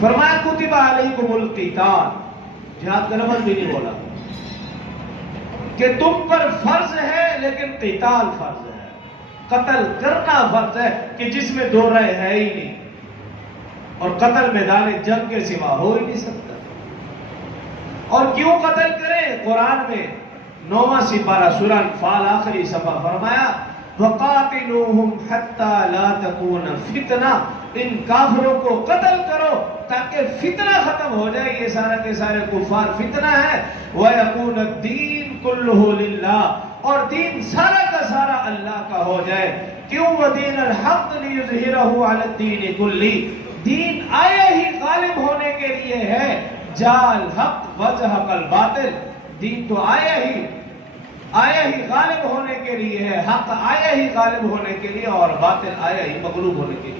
فرمایا کتب علیکم القتال، جہاد کا لفظ بھی نہیں بولا کہ تم پر فرض ہے، لیکن قتال فرض ہے، قتل کرنا فرض ہے کہ جس میں دو رائے ہے ہی نہیں، اور قتل میدان جنگ کے سوا ہو ہی نہیں سکتا۔ اور کیوں قتل کریں؟ قرآن میں 9واں سپارہ سورہ انفال آخری صفحہ فرمایا وَقَاتِلُوهُمْ حَتَّى لَا تَكُونَ فِتْنَةٌ، ان کافروں کو قتل کرو تاکہ فتنہ ختم ہو جائے، یہ سارے کے سارے کفار فتنہ ہے، وَيَكُونَ الدِّينُ كُلُّهُ لِلَّهِ، اور دین سارا کا سارا اللہ کا ہو جائے۔ کیوں؟ وَدِينَ الْحَقِّ لِيُظْهِرَهُ عَلَى الدِّينِ كُلِّهِ، دین آیا ہی غالب ہونے کے لیے ہے، جال حق وزحق الباطل، دین تو آیا ہی غالب ہونے کے لیے ہے، حق آیا ہی غالب ہونے کے لیے، اور باطل آیا ہی مغلوب ہونے کے لیے۔